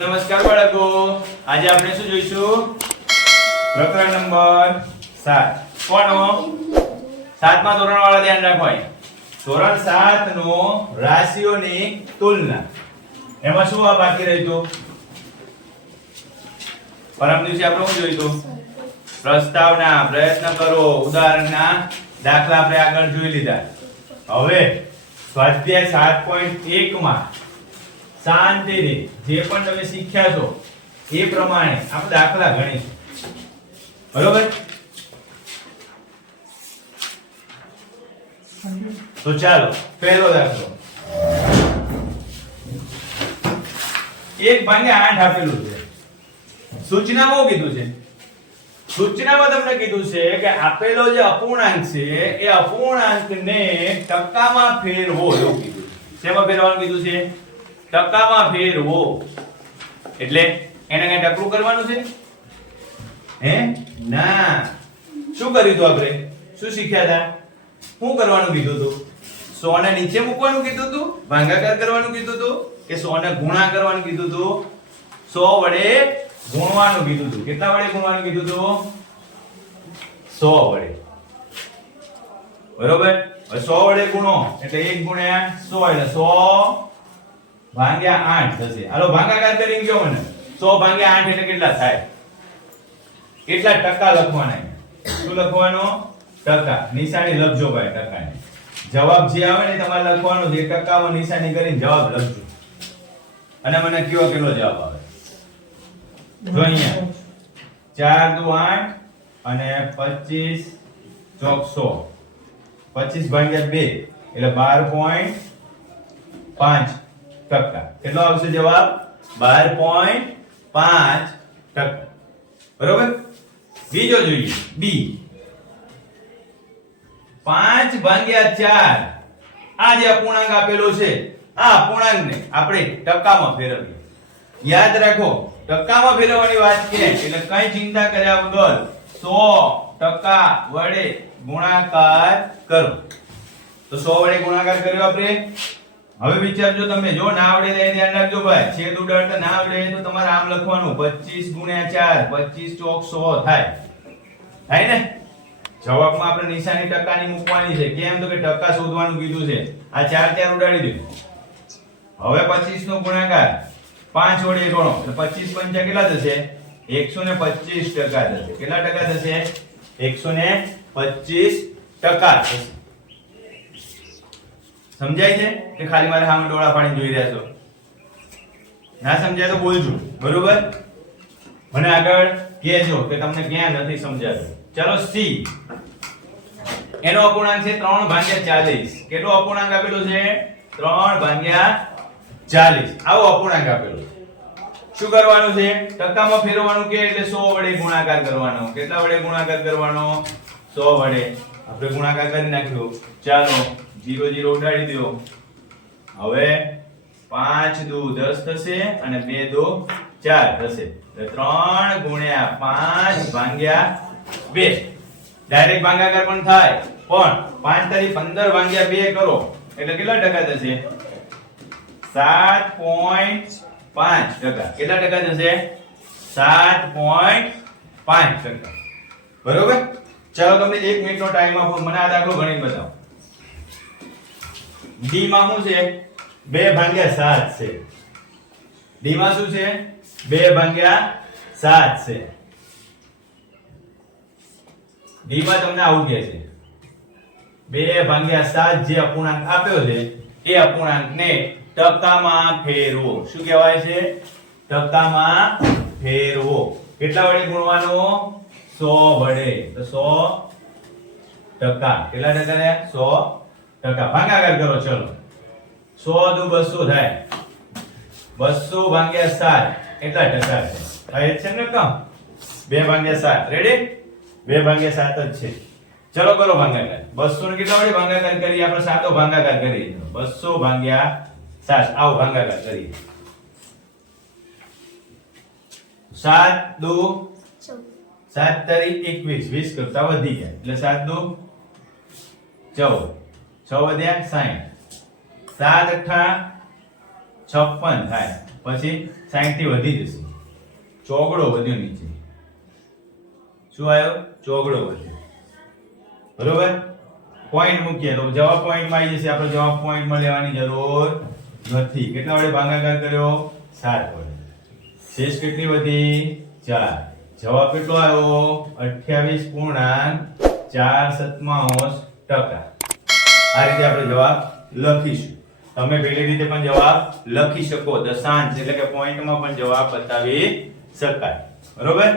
નમસ્કાર બાળકો, આજે આપણે શું જોઈશું? પ્રકરણ નંબર 7. કોનો? 7મા ધોરણ વાળા ધ્યાન રાખો. ધોરણ 7 નો રાશિઓની તુલના. એમાં શું આ બાકી રહ્યું? પરમ દિવસે આપણે શું જોઈતું? પ્રસ્તાવના, પ્રયત્ન કરો, ઉદાહરણના દાખલા આપણે આગળ જોઈ લીધા. હવે સ્વાધ્યાય 7.1 માં શાંતિથી જે પણ તમે શીખ્યા છો એ પ્રમાણે આપણે દાખલા ગણીશું. બરોબર? તો ચાલો પહેલો દાખલો 1/8 આપેલું છે. સૂચનામાં કીધું છે, સૂચનામાં તમને કીધું છે કે આપેલો જે અપૂર્ણાંક છે એ અપૂર્ણાંકને ટકામાં ફેરવો એવું કીધું છે. શેમાં ફેરવવાનું કીધું છે? ટકામાં ફેરવો. એટલે એને કઈ ટકરું કરવાનું છે? ના. શું કર્યું હતું આપણે? શું શીખ્યા હતા? શું કરવાનું કીધું હતું? 100 ને નીચે મૂકવાનું કીધું હતું, ભાગાકાર કરવાનું કીધું હતું કે 100 ને ગુણા કરવાનું કીધું હતું? 100 વડે ગુણવાનું કીધું હતું. કેટલા વડે ગુણવાનું કીધું હતું? 100 વડે. બરોબર? હવે 100 વડે ગુણો એટલે 1 ગુણ્યા 100 એટલે 100 ભાગ્યા 8 થશે. હાલો ભાગાકાર કરીને કહો મને. 100 ભાગ્યા 8 એટલે કેટલા થાય? કેટલા ટકા લખવાના? શું લખવાનો? ટકા. નિશાની લખજો ભાઈ ટકાની. જવાબ જે આવે ને તમારે લખવાનું છે. ટકામાં નિશાની કરીને જવાબ લખજો. અને મને કયો કેટલો જવાબ આવે? જો અહીંયા 4 દુ 8 અને 25 ચોક 100. 25 ભાગ્યા 2 એટલે 12.5 ટકા. કેટલો આવશે જવાબ? 12.5 ટકા. બરોબર? બીજો જોઈએ બી. 5 ભાગ્યા 4. આ જે અપૂર્ણાંક આપેલો છે આ અપૂર્ણાંકને આપણે ટકામાં ફેરવીએ. યાદ રાખો ટકામાં ફેરવવાની વાત છે એટલે કઈ ચિંતા કર્યા વગર 100% વડે ગુણાકાર કરો. તો 100 વડે ગુણાકાર કર્યો આપણે. હવે વિચારજો તમે, જો ના આવડે તો ધ્યાન રાખજો ભાઈ. છેદ ઉડાડતા ના આવડે તો તમારે આમ લખવાનું 25 ગુણ્યા 4 25 ચોક 100 થાય. થાય ને? જવાબમાં આપણે નિશાની ટકાની મૂકવાની છે. કેમ? તો કે ટકા શોધવાનું કીધું છે. આ 4 4 ઉડાડી દો. હવે 25 નો ગુણાકાર 5 વડે ગણો એટલે 25 પંચા કેટલા થશે? 125 ટકા થશે. કેટલા ટકા થશે? 125 ટકા થશે. સમજાય છે કે ખાલી મારે સામે ડોળા પાડીને જોઈ રહ્યા છો? ના સમજાય તો બોલજો. બરોબર? મને આગળ કહેજો કે તમને ક્યાં નથી સમજાતું. ચાલો સી. એનો અપૂર્ણાંક છે 3/40. કેટલો અપૂર્ણાંક આપેલો છે? 3/40. આવો અપૂર્ણાંક આપેલો છે. શું કરવાનું છે? ટકામાં ફેરવવાનું કે એટલે 100 વડે ગુણાકાર કરવાનો. કેટલા વડે ગુણાકાર કરવાનો? 100 વડે. આપણે ગુણાકાર કરી નાખ્યો. ચાલો 0 0 ઉડાડી દો. હવે 5 દુ 10 થશે અને 2 દુ 4 થશે. એટલે 3 ગુણ્યા 5 ભાગ્યા 2. ડાયરેક્ટ ભાગાકાર પણ થાય, પણ 5 તારી 15 ભાગ્યા 2 કરો એટલે કેટલા ટકા થશે? 7.5 ટકા. કેટલા ટકા થશે? 7.5 ટકા. બરોબર? ચાલો તમને 1 મિનિટનો ટાઈમ આપો. મને આ દાખલો ગણીને બતાવો. ડી માં શું છે? 2/7 છે. ડી માં શું છે? 2/7 છે. ડી માં તમને આવું કહે છે 2/7 જે અપૂર્ણાંક આપ્યો છે એ અપૂર્ણાંકને ટકામાં ફેરવો. શું કહેવાય છે? ટકામાં ફેરવો. કેટલા વડે ગુણવાનો? 100 વડે. તો 100%. કેટલા ટકા થયા? 100%. ભાગાકાર કરો. ચલો 100 દુ 200 થાય. 200 ભાગ્યા 7 કેટલા ટકા છે? થાય છે ને કમ? 2/7. રેડી? 2/7 જ છે. ચલો કરો ભાગાકાર. 200 ને કેટલા વડે ભાગાકાર કરીએ? આપણે સાદો ભાગાકાર કરીએ. 200/7. આવો ભાગાકાર કરીએ. 7 દુ 7 તારી 21. 20 કરતા વધી ગયા એટલે 7 દુ 14. 6 વધ્યા 60. 7 8 56 થાય. પછી 60 થી વધી જશે, ચોગડો વધ્યો નીચે, શું આવ્યો? ચોગડો વધ્યો, બરોબર? પોઈન્ટ મૂકીએ તો જવાબ પોઈન્ટમાં આવી જશે. આપણે જવાબ પોઈન્ટમાં લેવાની જરૂર નથી. કેટલા વડે ભાગાકાર કર્યો? 7 વડે. શેષ કેટલી વધી? 4. જવાબ કેટલો આવ્યો? 28.4 આ રીતે આપણે જવાબ લખીશું. તમે પેલી રીતે પણ જવાબ લખી શકો. દશાંશ એટલે કે પોઈન્ટમાં પણ જવાબ બતાવી શકાય, બરોબર?